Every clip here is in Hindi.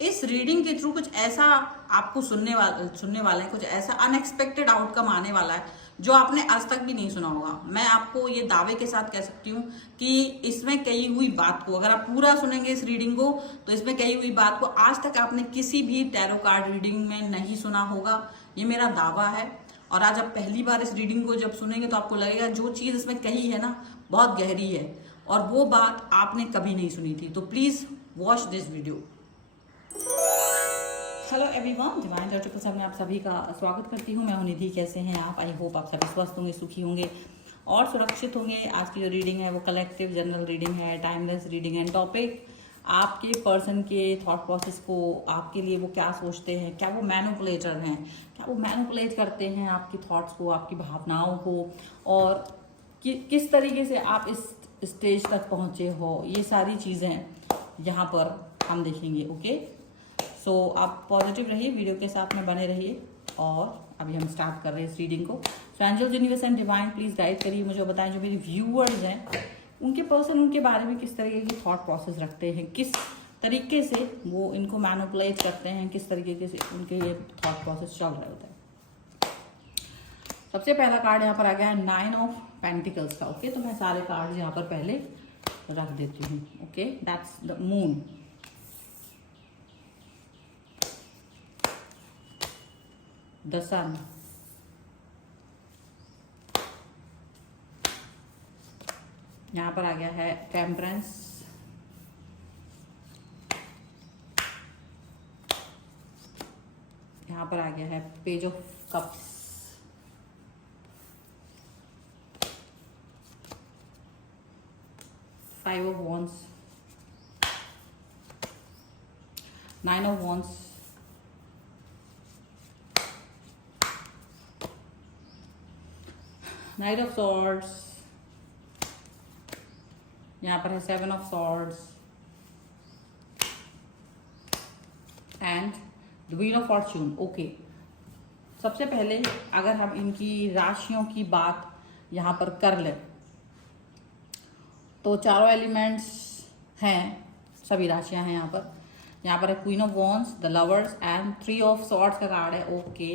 इस रीडिंग के थ्रू कुछ ऐसा आपको सुनने वाले हैं, कुछ ऐसा अनएक्सपेक्टेड आउटकम आने वाला है जो आपने आज तक भी नहीं सुना होगा। मैं आपको ये दावे के साथ कह सकती हूँ कि इसमें कही हुई बात को, अगर आप पूरा सुनेंगे इस रीडिंग को, तो इसमें कही हुई बात को आज तक आपने किसी भी टैरो कार्ड रीडिंग में नहीं सुना होगा। ये मेरा दावा है। और आज आप पहली बार इस रीडिंग को जब सुनेंगे तो आपको लगेगा जो चीज़ इसमें कही है ना, बहुत गहरी है और वो बात आपने कभी नहीं सुनी थी। तो please watch this video. Hello everyone, divine tarot triple 7 में आप सभी का स्वागत करती हूँ। मैं हूँ निधि। कैसे हैं आप? आई होप आप सभी स्वस्थ होंगे, सुखी होंगे और सुरक्षित होंगे। आज की जो रीडिंग है वो कलेक्टिव जनरल रीडिंग है, टाइमलेस रीडिंग एंड टॉपिक आपके पर्सन के थॉट प्रोसेस को, आपके लिए वो क्या सोचते हैं, क्या वो मैनिपुलेटर हैं, क्या वो मैनिपुलेट करते हैं आपकी थॉट्स को, आपकी भावनाओं को, और किस तरीके से आप इस स्टेज तक पहुँचे हो। ये सारी चीज़ें यहाँ पर हम देखेंगे। ओके, सो आप पॉजिटिव रहिए, वीडियो के साथ में बने रहिए। और अभी हम स्टार्ट कर रहे हैं इस रीडिंग को। So angels, universe and divine please guide करिए मुझे, बताएं जो मेरे व्यूअर्स हैं उनके पर्सन उनके बारे में किस तरीके की थॉट प्रोसेस रखते हैं, किस तरीके से वो इनको मैनिपुलेट करते हैं, किस तरीके से उनके ये थॉट प्रोसेस चल रहे होते हैं। सबसे पहला कार्ड यहाँ पर आ गया है 9 ऑफ पेंटिकल्स का। ओके, तो मैं सारे कार्ड यहाँ पर पहले रख देती हूँ। Okay, that's the moon. The sun, यहां पर आ गया है टेम्परेंस, यहां पर आ गया है page of cups, five of wands, 9 of wands, night of swords, यहाँ पर है 7 of swords and the wheel of Fortune. Okay, सबसे पहले अगर हम इनकी राशियों की बात यहाँ पर कर लें तो चारों एलिमेंट्स हैं, सभी राशियां हैं यहाँ पर। यहाँ पर है queen of wands, the lovers and 3 of swords का कार्ड है। ओके,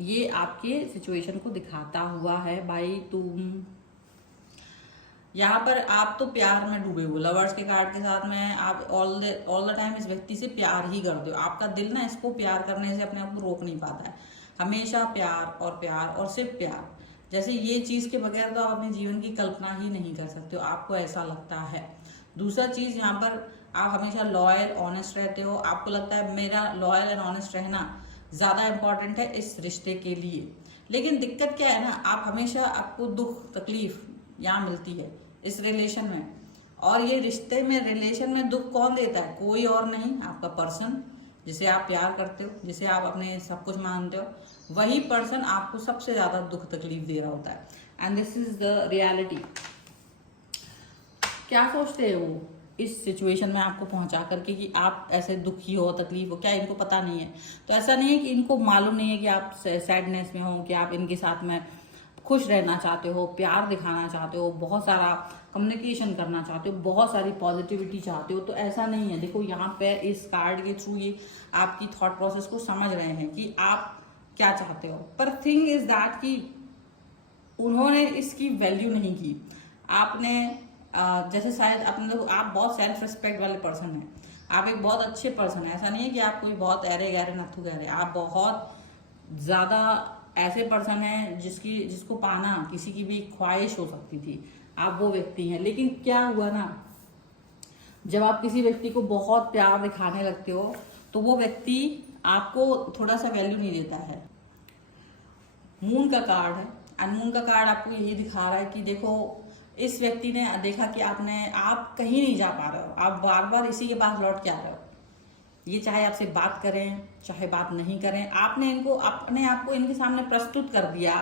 ये आपके सिचुएशन को दिखाता हुआ है भाई, तुम यहाँ पर आप तो प्यार में डूबे हो। लवर्स के कार्ड के साथ में आप ऑल द टाइम इस व्यक्ति से प्यार ही करते हो। आपका दिल ना इसको प्यार करने से अपने आप को रोक नहीं पाता है, हमेशा प्यार और सिर्फ प्यार। जैसे ये चीज़ के बगैर तो आप अपने जीवन की कल्पना ही नहीं कर सकते हो, आपको ऐसा लगता है। दूसरा चीज़, यहाँ पर आप हमेशा लॉयल ऑनेस्ट रहते हो। आपको लगता है मेरा लॉयल एंड ऑनेस्ट रहना ज़्यादा इम्पॉर्टेंट है इस रिश्ते के लिए। लेकिन दिक्कत क्या है ना, आप हमेशा, आपको दुख तकलीफ यहाँ मिलती है इस रिलेशन में। और ये रिश्ते में, रिलेशन में दुख कौन देता है? कोई और नहीं, आपका पर्सन जिसे आप प्यार करते हो, जिसे आप अपने सब कुछ मानते हो, वही पर्सन आपको सबसे ज्यादा दुख तकलीफ दे रहा होता है। And this is the reality. क्या सोचते हैं वो इस सिचुएशन में आपको पहुंचा करके कि आप ऐसे दुखी हो, तकलीफ हो? क्या इनको पता नहीं है? तो ऐसा नहीं है कि इनको मालूम नहीं है कि आप सैडनेस में हो, कि आप इनके साथ में खुश रहना चाहते हो, प्यार दिखाना चाहते हो, बहुत सारा कम्युनिकेशन करना चाहते हो, बहुत सारी पॉजिटिविटी चाहते हो। तो ऐसा नहीं है। देखो यहाँ पे इस कार्ड के थ्रू ये आपकी थॉट प्रोसेस को समझ रहे हैं कि आप क्या चाहते हो। पर थिंग इज दैट कि उन्होंने इसकी वैल्यू नहीं की। आपने जैसे शायद आप बहुत सेल्फ रिस्पेक्ट वाले पर्सन हैं, आप एक बहुत अच्छे पर्सन है। ऐसा नहीं है कि आप कोई बहुत ऐरे गहरे नथु गहरे, आप बहुत ज़्यादा ऐसे पर्सन हैं जिसको पाना किसी की भी ख्वाहिश हो सकती थी। आप वो व्यक्ति हैं। लेकिन क्या हुआ ना, जब आप किसी व्यक्ति को बहुत प्यार दिखाने लगते हो तो वो व्यक्ति आपको थोड़ा सा वैल्यू नहीं देता है। मून का कार्ड है एंड मून का कार्ड आपको यही दिखा रहा है कि देखो, इस व्यक्ति ने देखा कि आप कहीं नहीं जा पा रहे हो, आप बार बार इसी के पास लौट के आ रहे हो। ये चाहे आपसे बात करें चाहे बात नहीं करें, आपने इनको अपने आप को इनके सामने प्रस्तुत कर दिया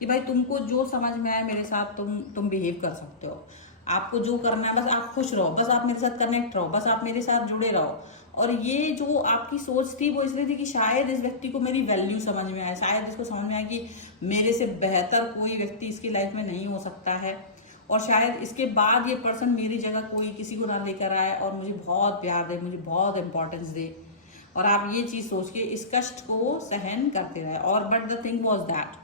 कि भाई तुमको जो समझ में आए मेरे साथ तुम बिहेव कर सकते हो। आपको जो करना है बस आप खुश रहो, बस आप मेरे साथ कनेक्ट रहो, बस आप मेरे साथ जुड़े रहो। और ये जो आपकी सोच थी वो इसलिए थी कि शायद इस व्यक्ति को मेरी वैल्यू समझ में आए, शायद इसको समझ में आए कि मेरे से बेहतर कोई व्यक्ति इसकी लाइफ में नहीं हो सकता है। और शायद इसके बाद ये पर्सन मेरी जगह कोई किसी को ना लेकर आए और मुझे बहुत प्यार दे, मुझे बहुत इंपॉर्टेंस दे, और आप ये चीज सोच के इस कष्ट को सहन करते रहे। और but the thing was that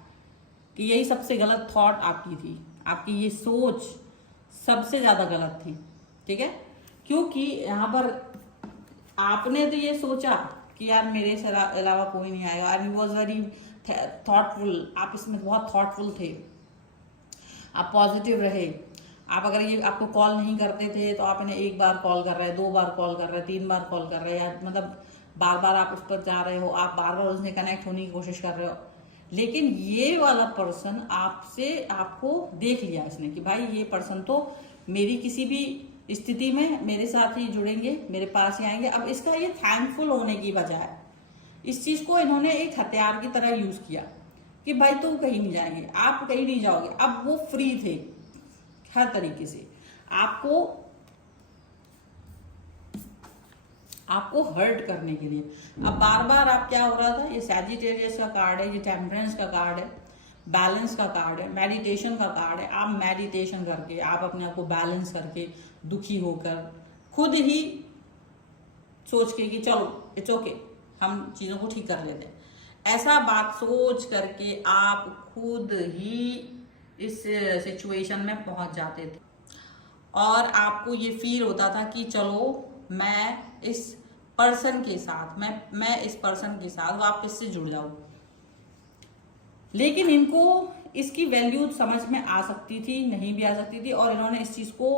कि यही सबसे गलत थॉट आपकी थी, आपकी ये सोच सबसे ज्यादा गलत थी, ठीक है। क्योंकि यहाँ पर आपने तो ये सोचा कि यार मेरे से अलावा कोई नहीं आएगा, एंड वॉज वेरी थॉटफुल, आप इसमें बहुत थॉटफुल थे, आप पॉजिटिव रहे। आप अगर ये आपको कॉल नहीं करते थे तो आप इन्हें एक बार कॉल कर रहे हैं, 2 बार कॉल कर रहे हैं, 3 बार कॉल कर रहे हैं, या मतलब बार बार आप उस पर जा रहे हो, आप बार बार उससे कनेक्ट होने की कोशिश कर रहे हो। लेकिन ये वाला पर्सन आपसे, आपको देख लिया इसने कि भाई ये पर्सन तो मेरी किसी भी स्थिति में मेरे साथ ही जुड़ेंगे, मेरे पास ही आएंगे। अब इसका ये थैंकफुल होने की बजाय इस चीज को इन्होंने एक हथियार की तरह यूज किया कि भाई तुम कहीं नहीं जाएंगे, आप कहीं नहीं जाओगे। अब वो फ्री थे हर तरीके से आपको हर्ट करने के लिए। अब बार बार आप क्या हो रहा था, ये सैजिटेरियस का कार्ड है, ये टेम्परेंस का कार्ड है, बैलेंस का कार्ड है, मेडिटेशन का कार्ड है। आप मेडिटेशन करके, आप अपने आप को बैलेंस करके, दुखी होकर खुद ही सोच के कि चलो इट्स ओके, हम चीजों को ठीक कर लेते हैं, ऐसा बात सोच करके आप खुद ही इस सिचुएशन में पहुंच जाते थे। और आपको ये फील होता था कि चलो मैं इस पर्सन के साथ, मैं इस पर्सन के साथ वापस से जुड़ जाऊं। लेकिन इनको इसकी वैल्यू समझ में आ सकती थी, नहीं भी आ सकती थी, और इन्होंने इस चीज को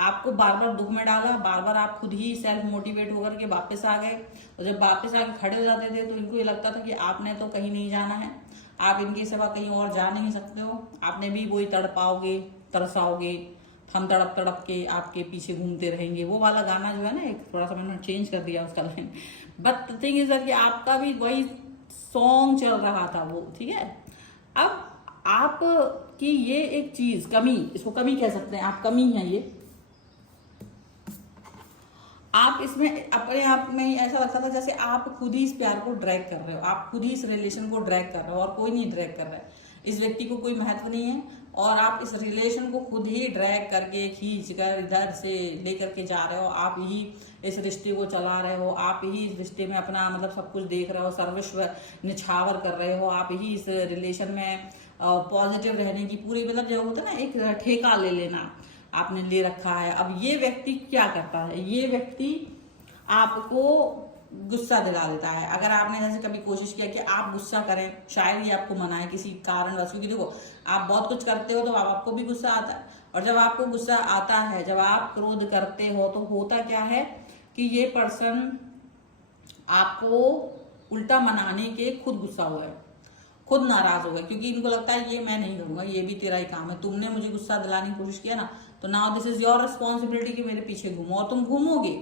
आपको बार बार दुख में डाला। बार बार आप खुद ही सेल्फ मोटिवेट होकर के वापस आ गए, और जब वापस आके खड़े हो जाते थे तो इनको ये लगता था कि आपने तो कहीं नहीं जाना है, आप इनके सिवा कहीं और जा नहीं सकते हो, आपने भी वही तड़पाओगे, तरसाओगे, हम तड़प तड़प के आपके पीछे घूमते रहेंगे। वो वाला गाना जो है ना, एक थोड़ा सा मैंने चेंज कर दिया उसका line, but the thing is that कि आपका भी वही सॉन्ग चल रहा था वो, ठीक है। अब आप की ये एक चीज कमी, इसको कमी कह सकते हैं, आप कमी है ये, आप इसमें अपने आप में ही ऐसा लगता था जैसे आप खुद ही इस प्यार को ड्रैग कर रहे हो, आप खुद ही इस रिलेशन को ड्रैग कर रहे हो, और कोई नहीं ड्रैग कर रहा है। इस व्यक्ति को कोई महत्व नहीं है, और आप इस रिलेशन को खुद ही ड्रैग करके खींच कर इधर से लेकर के जा रहे हो। आप ही इस रिश्ते को चला रहे हो, आप ही इस रिश्ते में अपना मतलब सब कुछ देख रहे हो, सर्वस्व निछावर कर रहे हो, आप ही इस रिलेशन में पॉजिटिव रहने की पूरी, मतलब जो होता है ना, एक ठेका ले लेना आपने ले रखा है। अब ये व्यक्ति क्या करता है, ये व्यक्ति आपको गुस्सा दिला देता है। अगर आपने जैसे कभी कोशिश किया कि आप गुस्सा करें, शायद ये आपको मनाए किसी कारणवश, क्योंकि देखो आप बहुत कुछ करते हो तो आपको भी गुस्सा आता है, और जब आपको गुस्सा आता है, जब आप क्रोध करते हो, तो होता क्या है कि ये पर्सन आपको उल्टा मनाने के खुद गुस्सा हुआ है, खुद नाराज हो गए, क्योंकि इनको लगता है ये मैं नहीं करूंगा, ये भी तेरा ही काम है, तुमने मुझे गुस्सा दिलाने की कोशिश किया ना, तो now this is your responsibility कि मेरे पीछे घूमो। और तुम घूमोगे,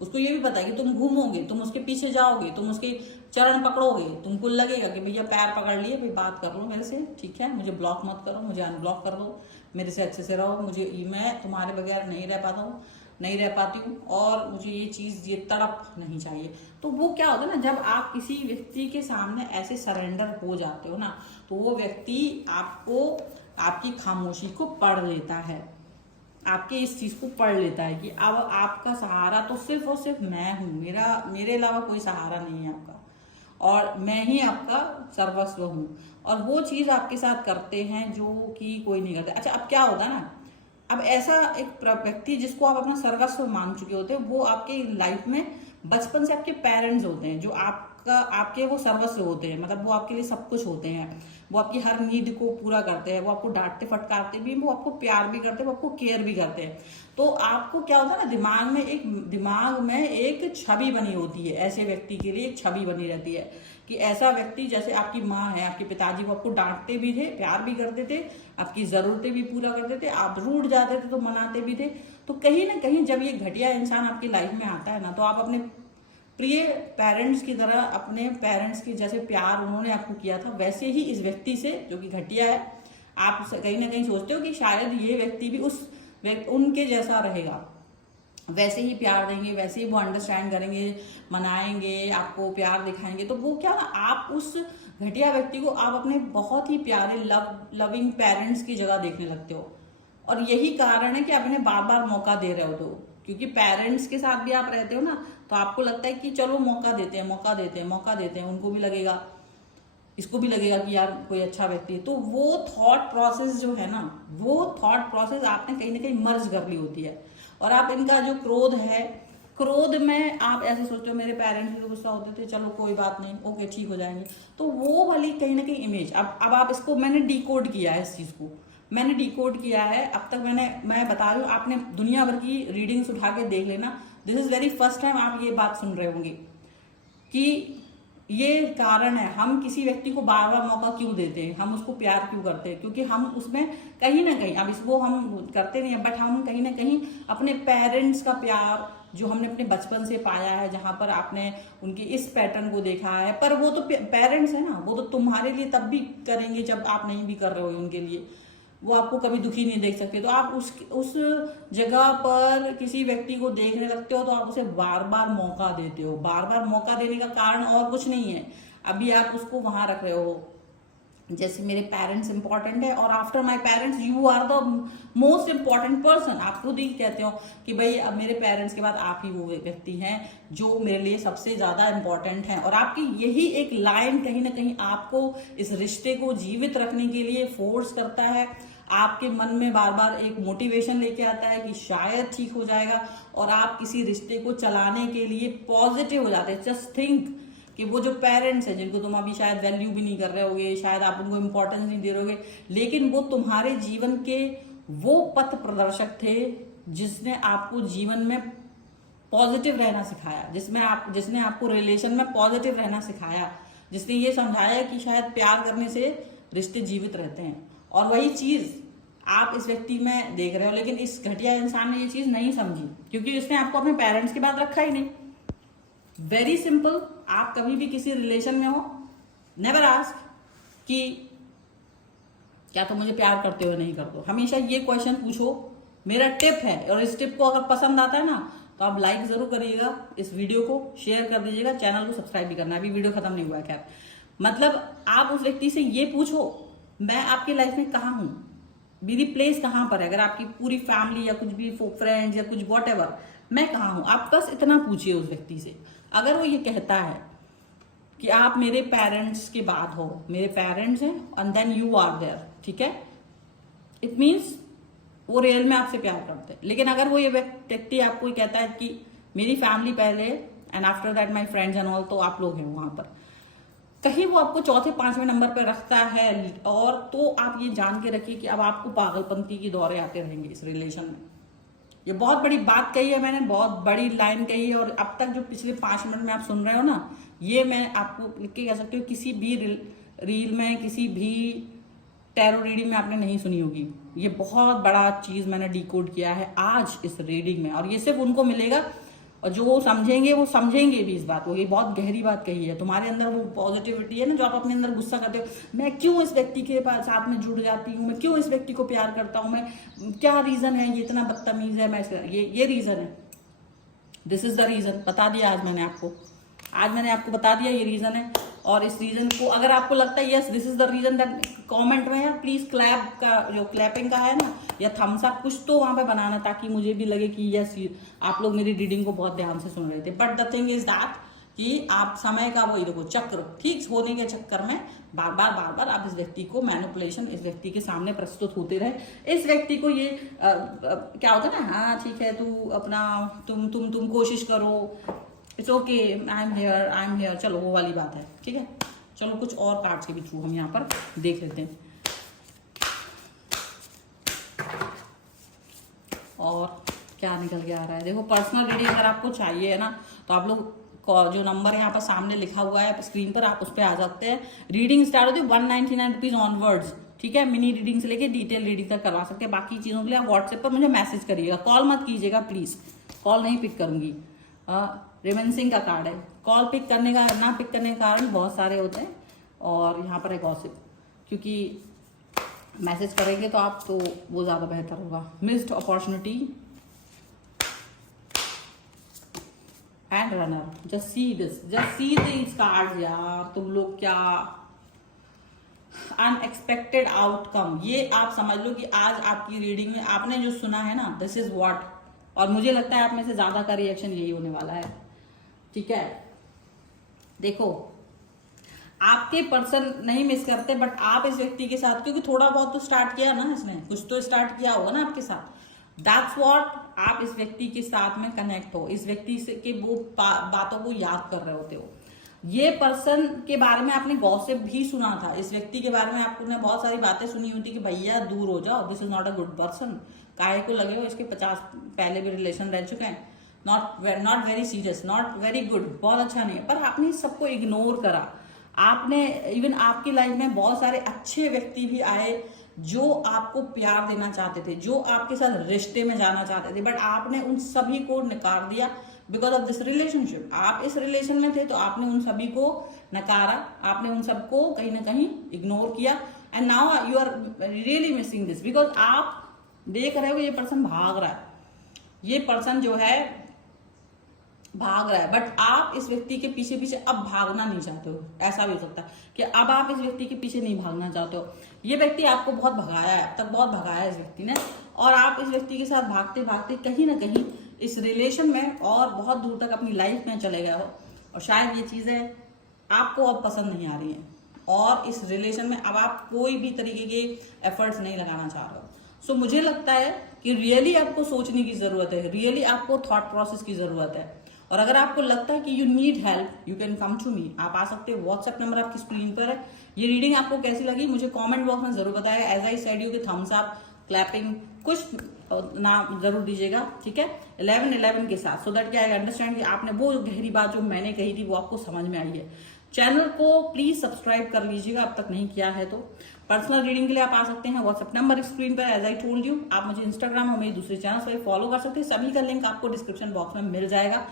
उसको ये भी पता है कि तुम घूमोगे, तुम उसके पीछे जाओगे, तुम उसके चरण पकड़ोगे, तुमको लगेगा कि भैया पैर पकड़ लिए, भाई बात कर लो मेरे से, ठीक है, मुझे ब्लॉक मत करो, मुझे अनब्लॉक कर दो, मेरे से अच्छे से रहो, मुझे, मैं तुम्हारे बगैर नहीं रह पाता हूँ, नहीं रह पाती हूँ, और मुझे ये चीज, ये तड़प नहीं चाहिए। तो वो क्या होता है ना, जब आप किसी व्यक्ति के सामने ऐसे सरेंडर हो जाते हो ना, तो वो व्यक्ति आपको, आपकी खामोशी को पढ़ लेता है, आपके इस चीज को पढ़ लेता है कि अब आपका सहारा तो सिर्फ और सिर्फ मैं हूं, मेरे अलावा कोई सहारा नहीं है आपका, और मैं ही आपका सर्वस्व हूं। और वो चीज आपके साथ करते हैं जो कि कोई नहीं करता। अच्छा, अब क्या होता है ना, अब ऐसा एक व्यक्ति जिसको आप अपना सर्वस्व मान चुके होते हैं, वो आपके लाइफ में बचपन से आपके पेरेंट्स होते हैं, जो आपके वो सर्वस्व होते हैं, मतलब वो आपके लिए सब कुछ होते हैं, वो आपकी हर नीड को पूरा करते हैं, वो आपको डांटते फटकारते भी, वो आपको प्यार भी करते हैं, वो आपको केयर भी करते हैं। तो आपको क्या होता है ना, दिमाग में एक छवि बनी होती है, ऐसे व्यक्ति के लिए एक छवि बनी रहती है कि ऐसा व्यक्ति, जैसे आपकी माँ है, आपके पिताजी को आपको डांटते भी थे, प्यार भी करते थे, आपकी जरूरतें भी पूरा करते थे, आप रूठ जाते थे तो मनाते भी थे। तो कहीं ना कहीं जब ये घटिया इंसान आपकी लाइफ में आता है ना, तो आप अपने प्रिय पेरेंट्स की तरह, अपने पेरेंट्स की जैसे प्यार उन्होंने आपको किया था, वैसे ही इस व्यक्ति से, जो कि घटिया है, आप कहीं ना कहीं सोचते हो कि शायद ये व्यक्ति भी उनके जैसा रहेगा, वैसे ही प्यार देंगे, वैसे ही वो अंडरस्टैंड करेंगे, मनाएंगे, आपको प्यार दिखाएंगे। तो वो क्या ना, आप उस घटिया व्यक्ति को आप अपने बहुत ही प्यारे लविंग पेरेंट्स की जगह देखने लगते हो, और यही कारण है कि आप इन्हें बार बार मौका दे रहे हो। तो क्योंकि पेरेंट्स के साथ भी आप रहते हो ना, तो आपको लगता है कि चलो मौका देते हैं, मौका देते हैं, मौका देते हैं, उनको भी लगेगा, इसको भी लगेगा कि यार कोई अच्छा व्यक्ति है। तो वो थॉट प्रोसेस जो है ना, वो थॉट प्रोसेस आपने कहीं ना कहीं मर्ज कर ली होती है। और आप इनका जो क्रोध है, क्रोध में आप ऐसे सोचो मेरे पेरेंट्स भी तो गुस्सा होते थे, चलो कोई बात नहीं, ओके ठीक हो जाएंगे। तो वो वाली कहीं ना कहीं इमेज, अब आप इसको, मैंने डिकोड किया है, इस चीज को मैंने डिकोड किया है। अब तक मैं बता रही हूँ, आपने दुनिया भर की रीडिंग्स उठा के देख लेना, this is very first time आप ये बात सुन रहे होंगे कि ये कारण है हम किसी व्यक्ति को बार बार मौका क्यों देते हैं, हम उसको प्यार क्यों करते हैं, क्योंकि हम उसमें कहीं ना कहीं, अब इसको हम करते नहीं है, बट हम कहीं ना कहीं अपने पेरेंट्स का प्यार जो हमने अपने बचपन से पाया है, जहां पर आपने उनके इस पैटर्न को देखा है, पर वो तो पेरेंट्स है ना, वो तो तुम्हारे लिए तब भी करेंगे जब आप नहीं भी कर रहे हो उनके लिए, वो आपको कभी दुखी नहीं देख सकते। तो आप उस जगह पर किसी व्यक्ति को देखने लगते हो, तो आप उसे बार बार मौका देते हो। बार बार मौका देने का कारण और कुछ नहीं है, अभी आप उसको वहां रख रहे हो, जैसे मेरे पेरेंट्स इंपॉर्टेंट है और after my parents you are the most important person. आप खुद ही कहते हो कि भाई अब मेरे पेरेंट्स के बाद आप ही वो व्यक्ति हैं जो मेरे लिए सबसे ज्यादा इंपॉर्टेंट हैं। और आपकी यही एक लाइन कहीं ना कहीं आपको इस रिश्ते को जीवित रखने के लिए फोर्स करता है, आपके मन में बार बार एक मोटिवेशन लेके आता है कि शायद ठीक हो जाएगा, और आप किसी रिश्ते को चलाने के लिए पॉजिटिव हो जाते हैं। जस्ट थिंक कि वो जो पेरेंट्स हैं जिनको तुम अभी शायद वैल्यू भी नहीं कर रहे होगे, शायद आप उनको इंपॉर्टेंस नहीं दे रहे होगे, लेकिन वो तुम्हारे जीवन के वो पथ प्रदर्शक थे जिसने आपको जीवन में पॉजिटिव रहना सिखाया, जिसने आपको रिलेशन में पॉजिटिव रहना सिखाया, जिसने ये समझाया कि शायद प्यार करने से रिश्ते जीवित रहते हैं। और वही चीज आप इस व्यक्ति में देख रहे हो, लेकिन इस घटिया इंसान ने ये चीज नहीं समझी, क्योंकि उसने आपको अपने पेरेंट्स के बाद रखा ही नहीं। वेरी सिंपल, आप कभी भी किसी रिलेशन में हो, नेवर आस्क कि क्या तुम मुझे प्यार करते हो नहीं करते हो, हमेशा ये क्वेश्चन पूछो। मेरा टिप है, और इस टिप को अगर पसंद आता है ना तो आप लाइक जरूर करिएगा, इस वीडियो को शेयर कर दीजिएगा, चैनल को सब्सक्राइब भी करना, अभी वीडियो खत्म नहीं हुआ है। खैर, मतलब आप उस व्यक्ति से ये पूछो, मैं आपकी लाइफ में कहाँ हूं, मेरी प्लेस कहाँ पर है, अगर आपकी पूरी फैमिली या कुछ भी फ्रेंड्स या कुछ वॉट एवर, मैं कहाँ हूं, आप बस इतना पूछिए उस व्यक्ति से। अगर वो ये कहता है कि आप मेरे पेरेंट्स के बाद हो, मेरे पेरेंट्स हैं and then you are there, ठीक है, इट मीन्स वो रियल में आपसे प्यार करते हैं। लेकिन अगर वो ये व्यक्ति आपको कहता है कि मेरी फैमिली पहले and after that my friends and all, तो आप लोग हैं वहां पर, कहीं वो आपको चौथे पांचवें नंबर पर रखता है, और तो आप ये जान के रखिए कि अब आपको पागलपंती के दौरे आते रहेंगे इस रिलेशन में। ये बहुत बड़ी बात कही है मैंने, बहुत बड़ी लाइन कही है, और अब तक जो पिछले 5 मिनट में आप सुन रहे हो ना, ये मैं आपको लिख के कह सकती हूँ, किसी भी रील में, किसी भी टैरो रीडिंग में आपने नहीं सुनी होगी। ये बहुत बड़ा चीज मैंने डिकोड किया है आज इस रीडिंग में, और ये सिर्फ उनको मिलेगा, और जो समझेंगे वो समझेंगे भी इस बात को। ये बहुत गहरी बात कही है, तुम्हारे अंदर वो पॉजिटिविटी है ना, जो आप अपने अंदर गुस्सा करते हो, मैं क्यों इस व्यक्ति के साथ में जुड़ जाती हूँ, मैं क्यों इस व्यक्ति को प्यार करता हूँ, मैं क्या रीजन है, ये इतना बदतमीज है, मैं ये रीजन है, दिस इज द रीजन। बता दिया आज मैंने आपको बता दिया ये रीजन है। और इस रीजन को अगर आपको लगता है yes this is the reason, that comment में यार प्लीज क्लैप का जो क्लैपिंग का है ना, या थम्स अप, कुछ तो वहां पे बनाना, ताकि मुझे भी लगे कि यस आप लोग मेरी रीडिंग को बहुत ध्यान से सुन रहे थे। But the thing is that कि आप समय का वही देखो चक्र ठीक होने के चक्कर में बार बार आप इस व्यक्ति को मैनिपुलेशन, इस व्यक्ति के सामने प्रस्तुत होते रहे। इस व्यक्ति को ये क्या होता है ना, हाँ ठीक है तू अपना तुम कोशिश करो, it's okay, I am here, चलो वो वाली बात है, ठीक है। चलो कुछ और कार्ड्स के भी थ्रू हम यहाँ पर देख लेते हैं। और क्या निकल के आ रहा है, देखो पर्सनल रीडिंग अगर आपको चाहिए है ना, तो आप लोग जो नंबर यहाँ पर सामने लिखा हुआ है स्क्रीन पर, आप उस पर आ सकते हैं। रीडिंग स्टार्ट होती है 199 रुपीज ऑनवर्ड्स, ठीक है। मिनी रीडिंग से लेके डिटेल रीडिंग तक करवा सकते हैं। बाकी चीजों के लिए आप व्हाट्सएप पर मुझे मैसेज करिएगा, कॉल मत कीजिएगा प्लीज, कॉल नहीं पिक करूंगी। रिमेंसिंग का कार्ड है, कॉल पिक करने का ना पिक करने का कारण बहुत सारे होते हैं, और यहाँ पर है गॉसिप, क्योंकि मैसेज करेंगे तो आप, तो वो ज्यादा बेहतर होगा। Missed opportunity and runner, just see this cards यार, तुम लोग क्या अनएक्सपेक्टेड आउटकम, ये आप समझ लो कि आज आपकी रीडिंग में आपने जो सुना है ना, दिस इज व्हाट, और मुझे लगता है आप में से ज्यादा का रिएक्शन यही होने वाला है। ठीक है, देखो आपके पर्सन नहीं मिस करते, बट आप इस व्यक्ति के साथ, क्योंकि थोड़ा बहुत तो स्टार्ट किया ना इसने, कुछ तो स्टार्ट किया होगा ना आपके साथ, दैट्स व्हाट, आप इस व्यक्ति के साथ में कनेक्ट हो, इस व्यक्ति से के वो बातों को याद कर रहे होते हो। ये पर्सन के बारे में आपने गॉसिप भी सुना था, इस व्यक्ति के बारे में आपने बहुत सारी बातें सुनी होती कि भैया दूर हो जाओ, this is not a good person, काहे को लगे हो, इसके 50 पहले भी रिलेशन रह चुके हैं, not very serious, not very good, बहुत अच्छा नहीं है, पर आपने सबको इग्नोर करा। आपने इवन आपकी लाइफ में बहुत सारे अच्छे व्यक्ति भी आए जो आपको प्यार देना चाहते थे, जो आपके साथ रिश्ते में जाना चाहते थे, बट आपने उन सभी को नकार दिया बिकॉज ऑफ दिस रिलेशनशिप। आप इस रिलेशन में थे तो आपने उन सभी को नकारा, आपने उन सबको कहीं ना कहीं इग्नोर किया, and now you are really missing this, because आप देख रहे हो ये पर्सन भाग रहा है, ये पर्सन जो है भाग रहा है, बट आप इस व्यक्ति के पीछे पीछे अब भागना नहीं चाहते हो। ऐसा भी हो सकता है कि अब आप इस व्यक्ति के पीछे नहीं भागना चाहते हो, ये व्यक्ति आपको बहुत भगाया है, अब तक बहुत भगाया है इस व्यक्ति ने, और आप इस व्यक्ति के साथ भागते भागते कहीं ना कहीं इस रिलेशन में और बहुत दूर तक अपनी लाइफ में चले गए हो, और शायद ये चीजें आपको अब पसंद नहीं आ रही हैं, और इस रिलेशन में अब आप कोई भी तरीके के एफर्ट्स नहीं लगाना चाह रहे हो। सो मुझे लगता है कि रियली आपको सोचने की जरूरत है, रियली आपको थॉट प्रोसेस की जरूरत है, और अगर आपको लगता है कि you need help, you can come to me, आप आ सकते हो, व्हाट्सएप नंबर आपकी स्क्रीन पर है। ये रीडिंग आपको कैसी लगी मुझे कमेंट बॉक्स में जरूर बताएगा, एज आई सेड यू कि थम्स अप, क्लैपिंग, कुछ नाम जरूर दीजिएगा, ठीक है, 1111 के साथ, सो दैट कि आई अंडरस्टैंड कि आपने वो गहरी बात जो मैंने कही थी वो आपको समझ में आई है। चैनल को प्लीज सब्सक्राइब कर लीजिएगा अब तक नहीं किया है तो। पर्सनल रीडिंग के लिए आप आ सकते हैं, व्हाट्सएप नंबर स्क्रीन पर, एज आई टोल्ड यू। आप मुझे इंस्टाग्राम और मेरे दूसरे चैनल पर फॉलो कर सकते हैं, सभी का लिंक आपको डिस्क्रिप्शन बॉक्स में मिल जाएगा।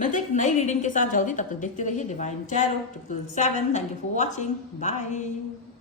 मिलते एक नई रीडिंग के साथ जल्दी, तब तक देखते रहिए divine tarot 777। Thank you for watching, bye.